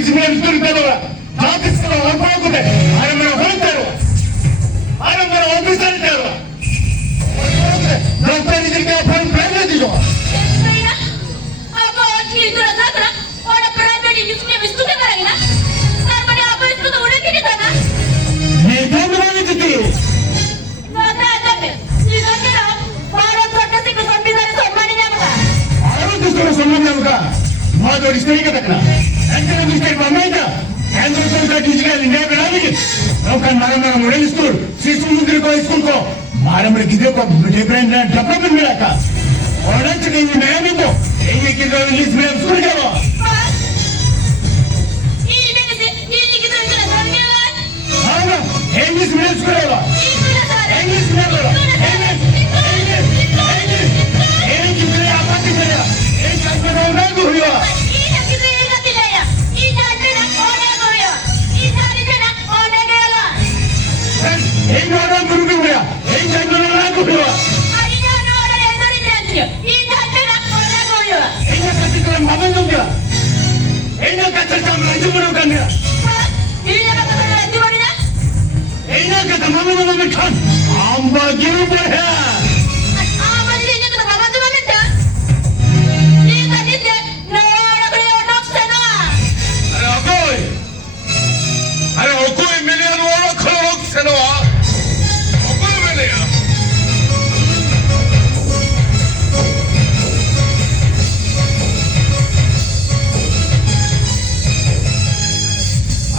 English medium school teroa. Office ko ako ko de. Ara mera hol teroa. Ara mera officer teroa. Doctor ni ke phone private dijo. Saya apa itu rasa terang orang private English medium school ke mana na? Sir mana apa itu tu udah kini sana? Ye to mera ni tu. Nada ada me. Ini kira Bharat छोटा से संविधान सम्मान Jamga. Ara dusra samman namka. Madori stay ka takna. Angela Mr. Bamaida. Andrew Santa digital India बनाने लोकन मारा मारा model school शिशु मंदिर को स्कूल को मारा मेरे किधर को डिफरेंट डेवलपमेंट मिला था और आज के ये नया भी तो ये किधर इंग्लिश में स्कूल क्या हुआ ini kita sudah sampai lah. हाँ ना इंग्लिश में स्कूल हुआ इंग्लिश में बोलो ये किधर आप आते हैं ये क्या होना है हुआ Ini kita ingat tidak ya? Ini ada orang goya. Ini ada orang gela. ये नोरा गुरु भी हुआ ये क्या होना है हुआ Ini ada orang yang dari India. Ini ada orang goya. ये क्या किधर मामला हो गया ये क्या चर्चा में जो बनो करने Ini apa kata itu mana? ये क्या मामला में खान आम बागियों पर है Apa sih ini kata apa tu mana dah? Ini tadi deh. Nora beli orang sana. अरे कोई मिलियन वाला खरोग से ना कोई मिलियन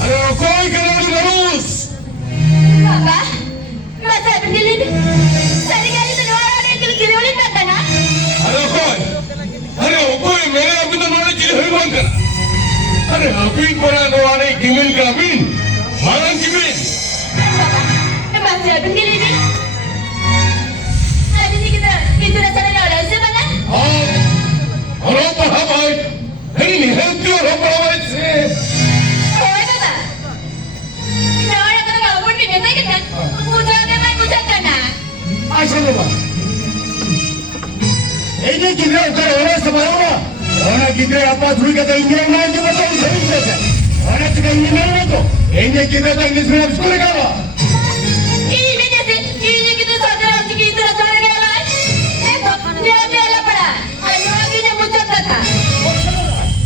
अरे कोई crore crore Apa? Masa berdiri ni. Tadi kali tu orang yang kiri boleh tak na? अरे कोई मेरे अभी तो मैंने चिढ़ हुई बात करा अरे अभी कोरा नवाने किमिन का अभी मारन Kimin Masa berdiri ni. Tadi ni kita itu dah sana orang sebenarnya. हाँ और पढ़ा भाई नहीं नहीं है क्यों हो पढ़ा भाई से Oh, itu tak? Kita orang kata kau pun ni tak kan? Puja memang puja kan? आशीर्वाद ये किधर उतर होना समारोह होना किधर आप थोड़ी कहते इंजीनियर ना जो बताओ सही से होना चाहिए इंजीनियर ना तो ये किधर तो इंग्लिश में स्कूल का हुआ Ini jadi ini kita saudara kita saudara kita lah. Dia lah pada. Ayo lagi ni puja kata.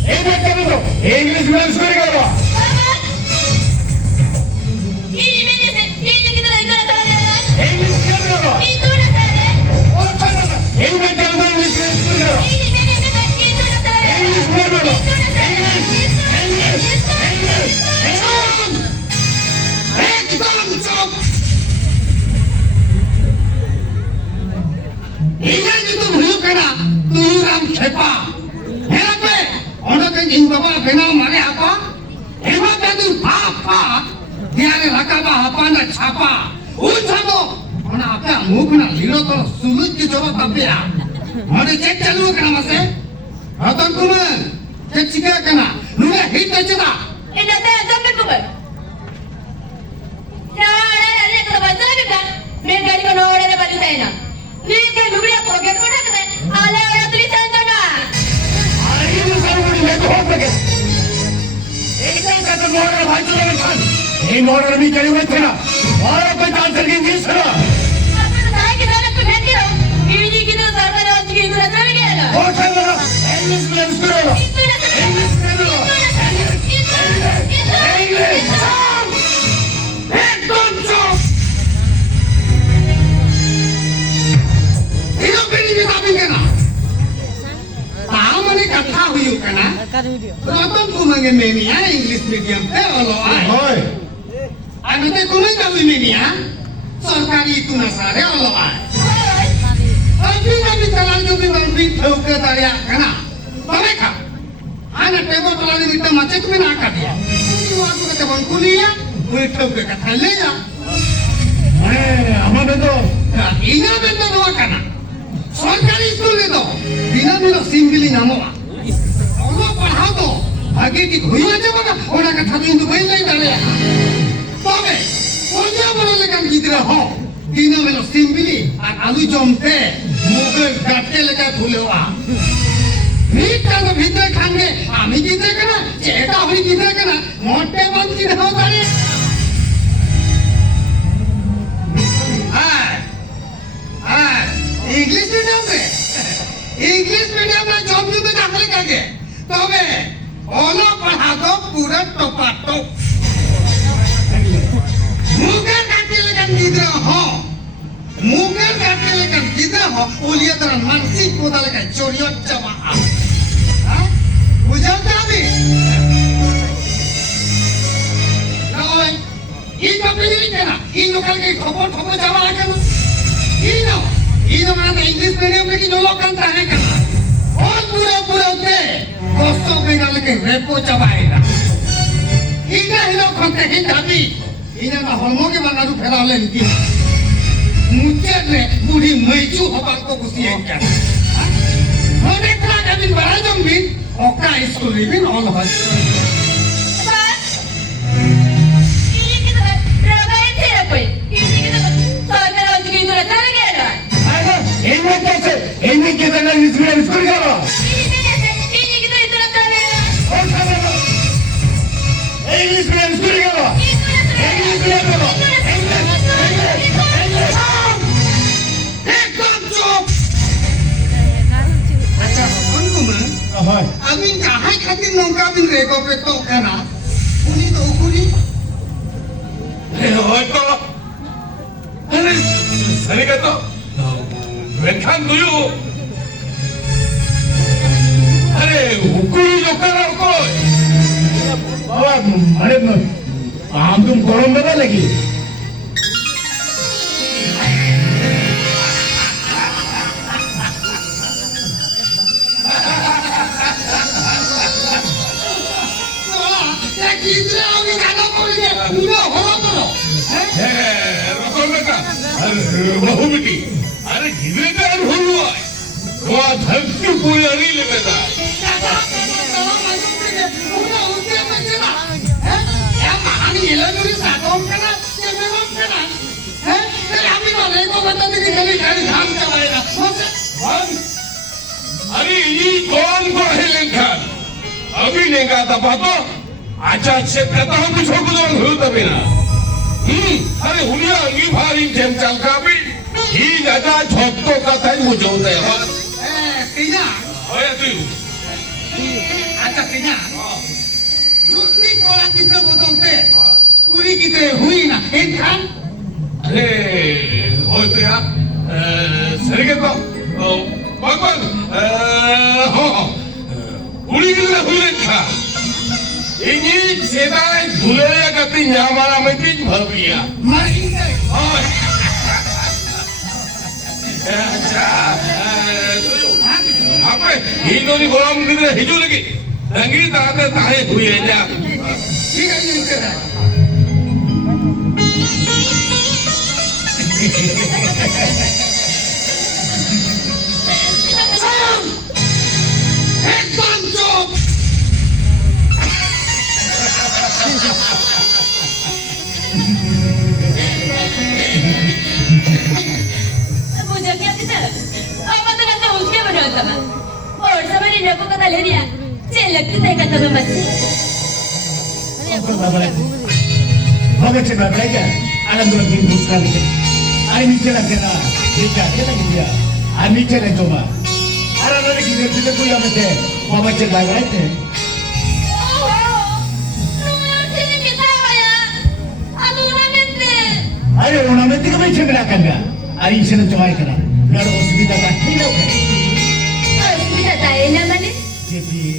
ये बात कर दो इंग्लिश में स्कूल का हुआ Ini jadi kita saudara kita lah. English क्या हुआ Itu dah saudara. और चलो ये बात कर दो इंग्लिश में स्कूल का हुआ Ini itu dah saudara. English में बोलो एकदम चुप Iya gitu dulu kena tulang sepa. Kenapa? Orang kan jin bapa kenal mana apa? Hebat itu apa? Dia ada lakaba apa nak siapa? Ucap tu. Mana apa? Mukna lilo tu sulit dicoba tapi ya. Mana cek calu kena masih? Atau kuman? Cek cika kena. Nuna hit aja tak? Ini dah sampai kubur. Nah, ada kita baca lagi kan? Mereka ni kan orang yang baca saya. Ni kan dulu ya program mana kita? Ala orang tulisan tu na. ये तो सारे मैं तो हो सके एकदम का तो मॉडल भाई चला गया खान ये मॉडल भी करी हुए थे ना और कोई चांसर की इंग्लिश है ना Apa saya kita nak pergi tu? Ini kita saudara orang kita dah sampai ke lah. और चल रहा इंग्लिश में स्कूल हो Itu dah sampai. इंग्लिश में लो इंग्लिश एकदम चुप. Itu bini kita kena. Tahu mana kata huyu kena? Rotong ku mengenai ya English medium teh Allah ay. हाय Anu teh ku mengenai ini ya. Sarkari itu nasare Allah ay. Tapi nabi kalang jo bimbang bintau ke taria kena. Mereka. Anak tebo terlalu minta macet mana akad ya. Ini waktu kata bang kuliah. Bintau ke kata leya. हमारे तो Ina bintau doa kena. Sarkari school itu. Bina bina simbili namoa. Allah पढ़ा दो आगे की हुई aja maka orang kata itu baik lagi dah ya. Tapi orang mana lekan kita ho. Dina melo simbili alu jomte mukher gatte lekan thulewa. Ni kan bhitar khange ami kita kena ceta hori kita kena pura topato. Muka kaki lekan gidra ho. Muka kaki lekan gidra ho. Ulia teran mansik kota lekan curiot jamaah. Bujang kami. Nah, ini apa ini kena? Ini kalau kita khobor jamaah kena. Ini mana English medium lagi nolok kan tak kan? और पूरा उते costo Bengal के repo चबाएगा इना हिलो खंते ही जाती इना ना हॉर्मो के बागारू फैला ले निकी मुझे ने बूढ़ी मैचू हबाल को कुछ ये क्या होने कला कभी बड़ा जंगली ओका इसको लिविंग ऑल हज ini kita berapa ini apa ini kita soalnya lagi itu lah cara gimana ini kita nak diskusi apa? ini kita itu lah cara Ini diskusi apa? एकदम चुप अच्छा अनुकुमा अभी कहाँ खातिर नौका बिन रेको पे तो करना उन्हीं तो उकुरी तो अरे सही का तो वेखान तुयु अरे उकुरी जो करा को बाबा अरे आम तुम गरम बता लगी क्या किधर आओगे गाना बोलेंगे पूरा होला बोलो रखो बेटा अरे बहु बेटी अरे गिरे का हुआ वो धरती पूरी अड़ी ले बेटा पूरा उनके में चला हैं क्या महानी इलानुरी सातों का ना ये मेरा का ना हैं तेरे अभी वाले को बता दे कि मेरी गाड़ी धाम चलाएगा कौन अरे ये कौन को है लेखन अभी लेगा तब तो अच्छा चेक करता हूँ कुछ हो कुछ हो तभी ना अरे उन्हें अंगी भारी जेम चल का भी ही दादा झोंकतो का था मुझे होता है तीना ओए तू अच्छा तीना दूसरी कोला कितने बोलते पूरी कितने हुई ना एक खान अरे हो तो यार सर के तो भगवान हो उड़ी कितने हुई था ini sedai dulaya kati nyamara mati bhaviya मरी गए oh acha apa ini ni golam kidre hiju lagi dangi taate tahe hui ja ठीक है ये कर एकदम चुप मुझे क्या दिखा अब तो कहता हूँ क्या बनवाता मैं और समझ नहीं को कथा ले लिया चल लगती है कथा में मत Bapak cakap mereka, alam tu lagi buscar ni. Hari ni cakap kena, kita lagi dia. Hari ni cakap cuma. Hari lagi kita tu yang mete, bapak cakap mereka. Hari orang mete kau macam mana kan dia? Hari ini cakap cuma kena. Lalu hospital tak hilang kan? Hospital tak hilang mana? Jadi.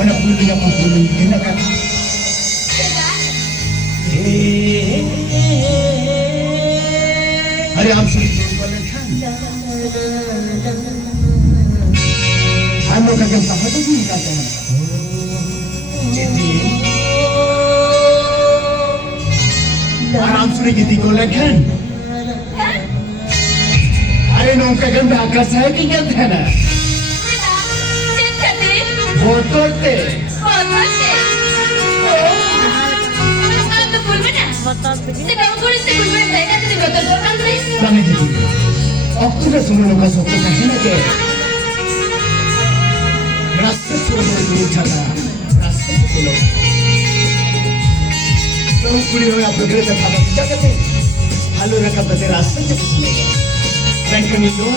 Orang bulu yang bulu ini kan? Hari am sulit boleh kan? Anu kagam sama tu ni kata. Jadi, aram sulit kita boleh kan? Hari nong kagam dah kasih kita kan? Botol teh. Jangan jadi. Aku dah semua nak kasih aku tak hendak je. बुझाता रास्ते के लोग कुड़ी हो आप लोग था क्या कहते हालो रखा बते रास्ते से सुनेगा बैंक में लो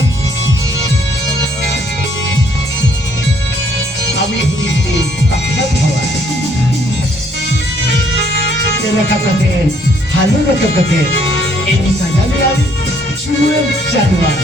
अभी इतनी पक्का हुआ ये रखा कहते हालो रखा कहते ini saja lihat cuek januar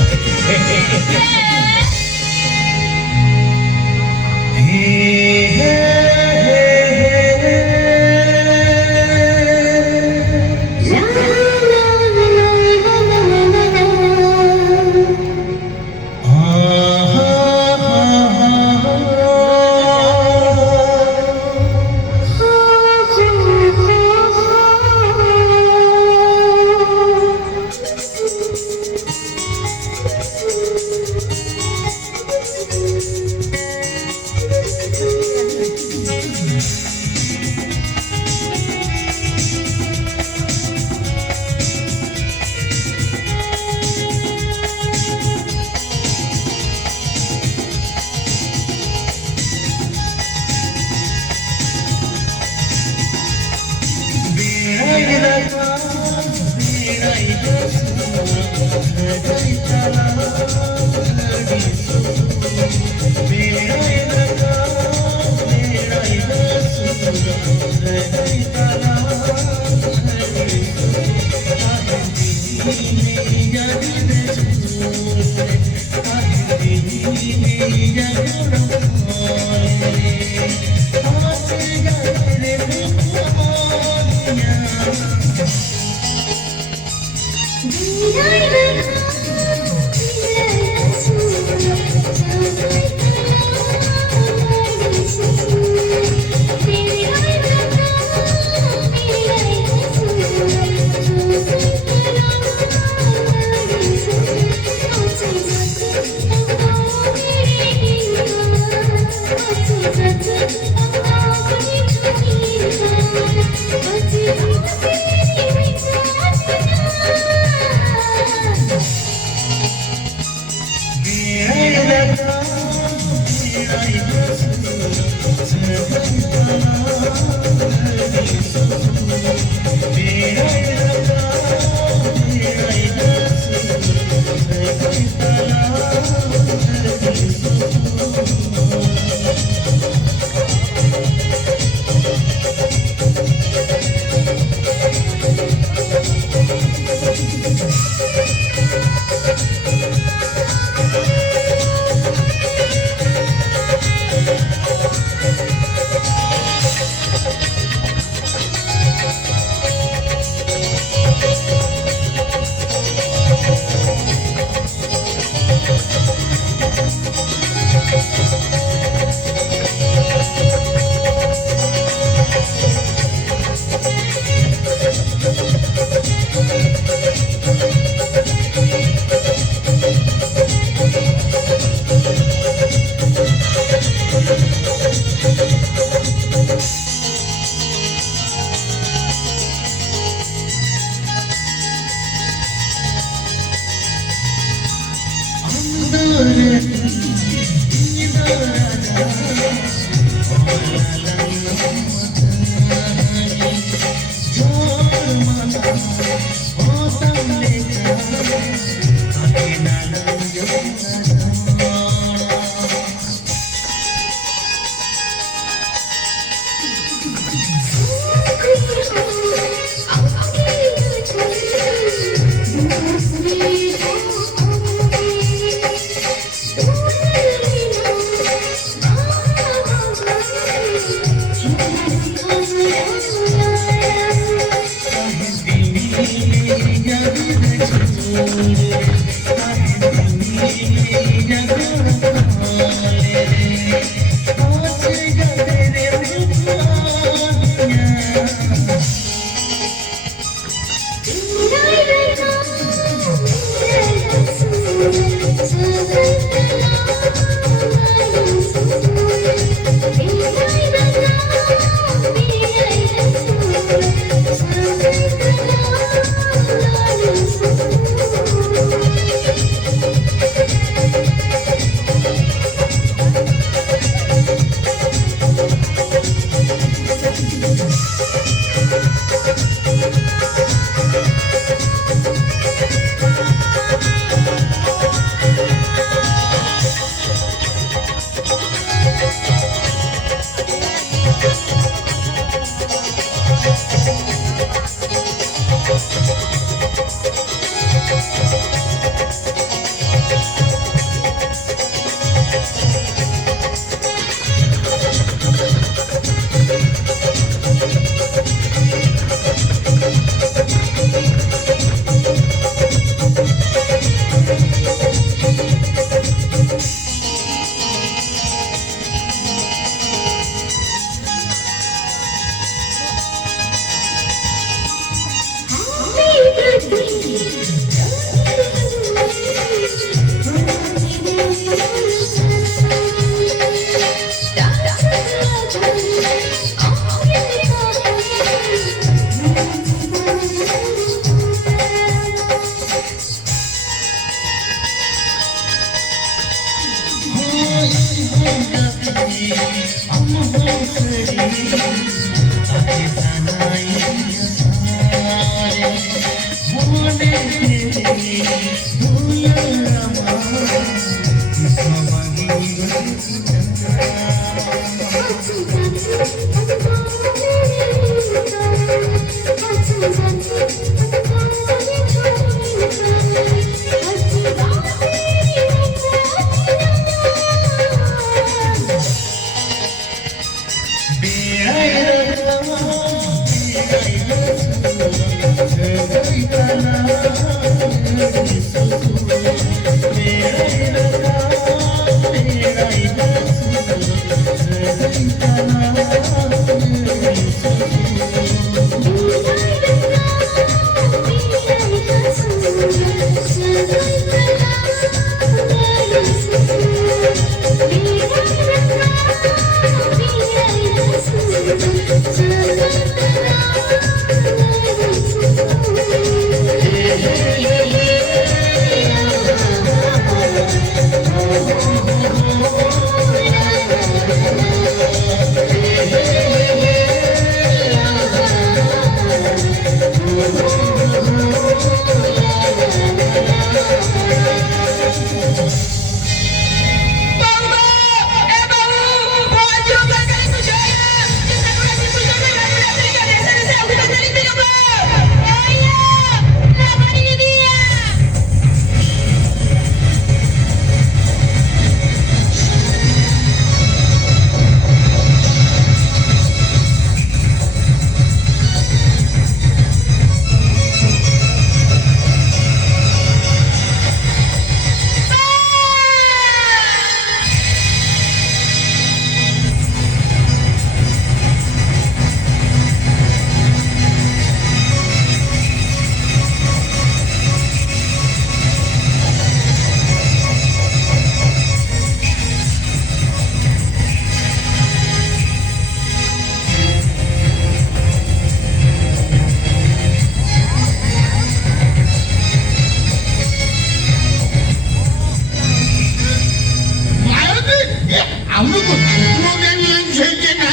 아무것도 들어가는 세계나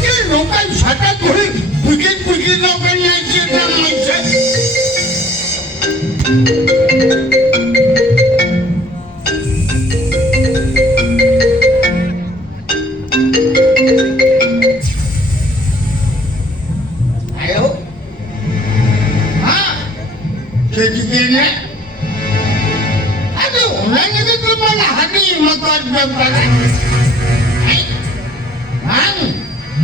이 로간 사다 돌 부깃부깃 로간이야 지금 아유 저기네 아주 온라인에 그만 하니 뭐가 난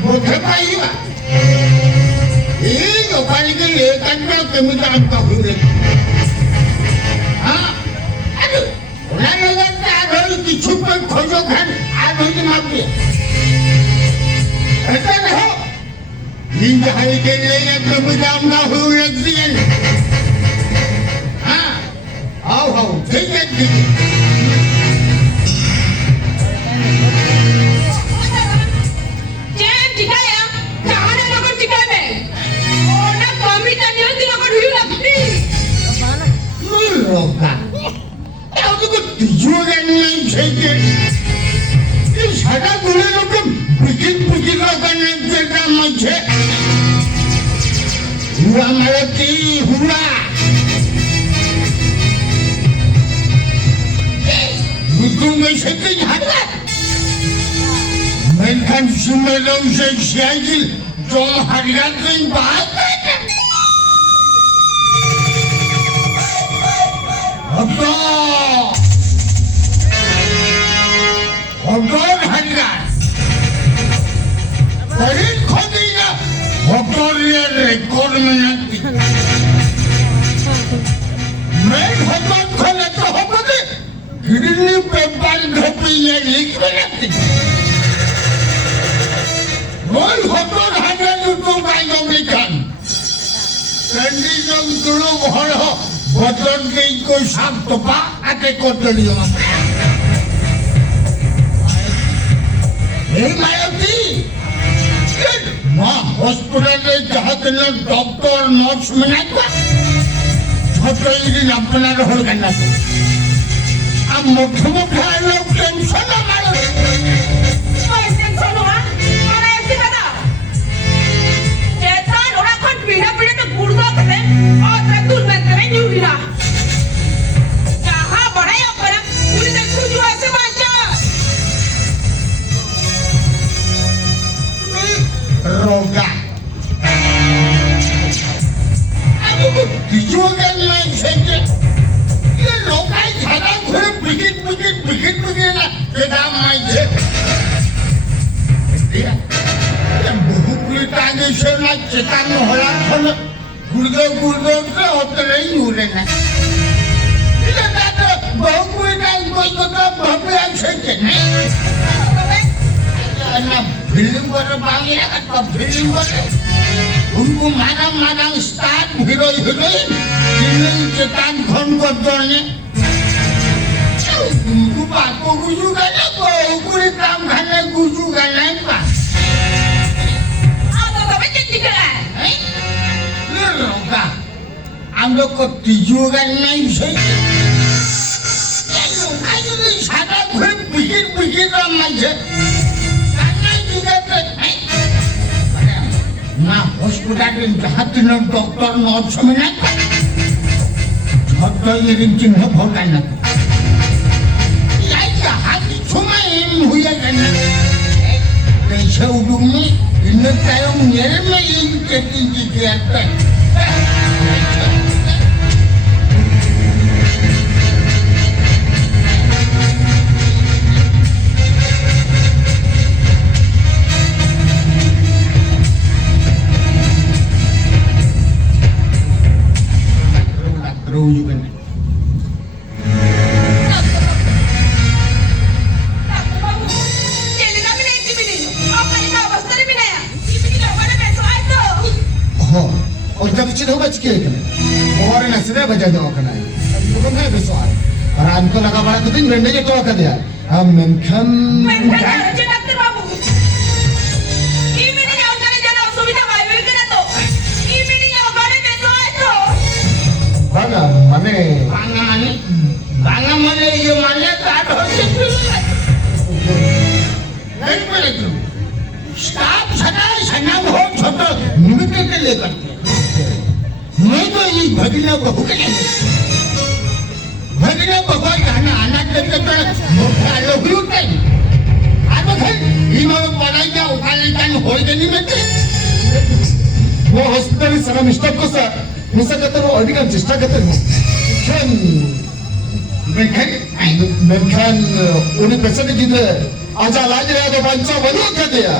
못해봐요 이거 관리를 예간다 때문에 안 가고래 아주 온라인에 갔다 너희 축복 고족한 아버지 맞게 일단 인자하게 내가 때문에 안 가고래 아우 되게 Loka. Tahu tu tujuan yang saya. Ini saya boleh loka bikin loka yang kita macam. Hura malati hura. Bukan macam tu ada. Mereka semua orang saya jom hargakan bahasa. Hotdog harga. Dari kodinya hotdognya rekor menanti. Main hotdog kalau tu apa tu? Kini pempal kopinya ikut menanti. Main hotdog harga itu banyak ikan. Kendi jom dulu holo. Botol ke ko sab to pa ate ko to liyo. Hey mayati. হাতের doctor Norse মানে ছোট আপনার হল কেন আর মুখে মুখে আলো tension আমার Ay, টেনশন হওয়া মানে একটি কথা যেতান ওরা কোন পিড়া পিড়া তো গুড়গো করে আর তুল মেতে নিউরিরা যাহা বড়াই করে পুরি দেখু জু আছে বাচ্চা রোগা আমি কিছুদিন নাই সেটা রোগাই ছাড়া ঘুরে বিকিট না সেটা মাইছে বহুগুলি টাগে সে না চেতানো হলার ফলে গুড়গো অতটাই উড়ে না বহুগুলি টাইম কলকাতা ভাবে আছে না ফিল্ম করে বাংলা একটা ফিল্ম করে उनको मारा स्टार्ट हीरो हीरोइन जिन्हें चेतान खन कर दौड़ने उनको बाको गुजू गया तो पूरे काम खाने गुजू गया नहीं पा अब तो कभी चिंती करा है ये रोका हम लोग को तीजू गया नहीं सही ये सादा घुरे बिकिर राम नहीं না হসপিটালের হাতিন ডক্টর নর্স মানে ছোট এরিন চিহ্ন ভোটাই না হাতি সময় হইয়া যায় না দেশে উডুমনি ইন্দ্র টাইম নেরমে এই কেটি দিতে একটা juga nih. Jadi kami naik sini. Oh, kali kau bos dari mana ya? Ini kau mana besok itu? Oh, और जब चिन्ह होगा चिके कने और ना सिरे बजा दो कने बुकम है बेसवार और हमको लगा बड़ा तो दिन मंडे के तो कर दिया हम मेनखन Mengenai dokter babu. Ini ni yang kali jadi असुविधा बाई कना तो. Ini ni yang kali besok itu. बागा माने ये माने काट होते नहीं पड़े तुम स्टाफ सना हो छोटा निमित्त के लिए करते मैं तो ये भगना बहू के नहीं भगना बहू गाना आना करके तो मोटा लोग ही उठते अब फिर इनो पढ़ाई का उखाड़ने का हो गई में वो हॉस्पिटल सना मिस्टर को सर मुझसे कहते वो अधिकार चेष्टा करते हैं मेनखान उन्हें पैसे नहीं जीते आजा लाज रहा तो पंचा बनो कर दिया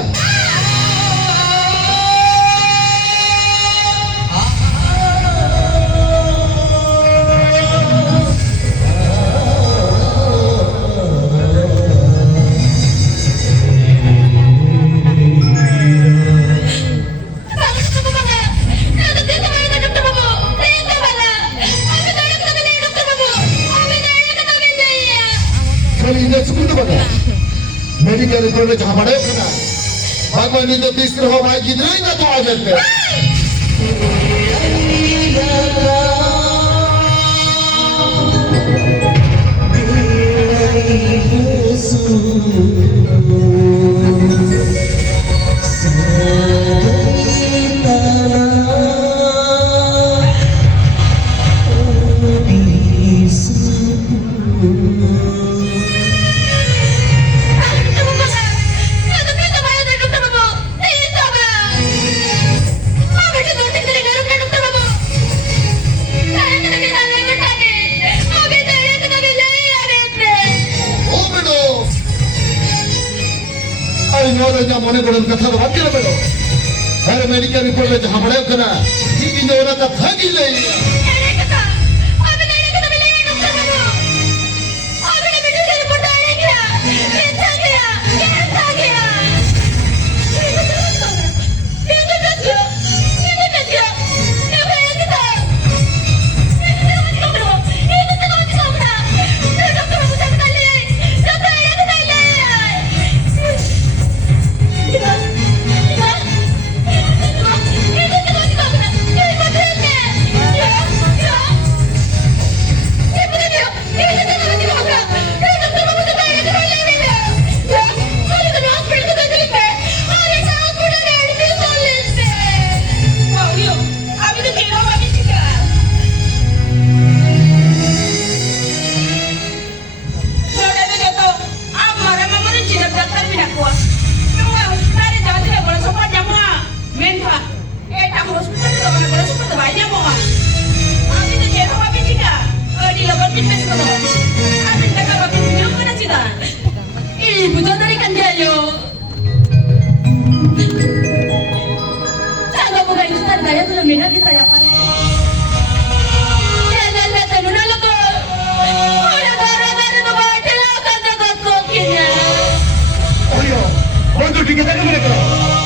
मेडिकल रिपोर्ट में जहाँ बड़े ना भगवान ने तो तीसरे हो भाई जितने ही ना तो आ जाते মনে করেন কথা বাদ দিলে বেরো আর মেডিকেল রিপোর্টে जहां बड़े कना ठीक इन वाला का था कि ले Pilipinas ko to. Ating nakapapinyo ko na sila. Ibuto na rin kanyayo. Saga mo kayo sa tandaya, tulamin na kita yapan. Kaya nalata mo na lako. Wala gara-gara na ba? Kailangan ka katokin niya. Oyo, waktu kita kan mereka,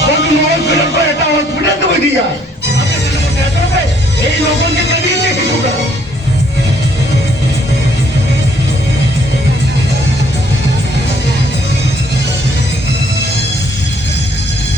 waktu mau film kau yang tahu, benar tu dia. Apa yang kita lakukan? Eh, lakukan kita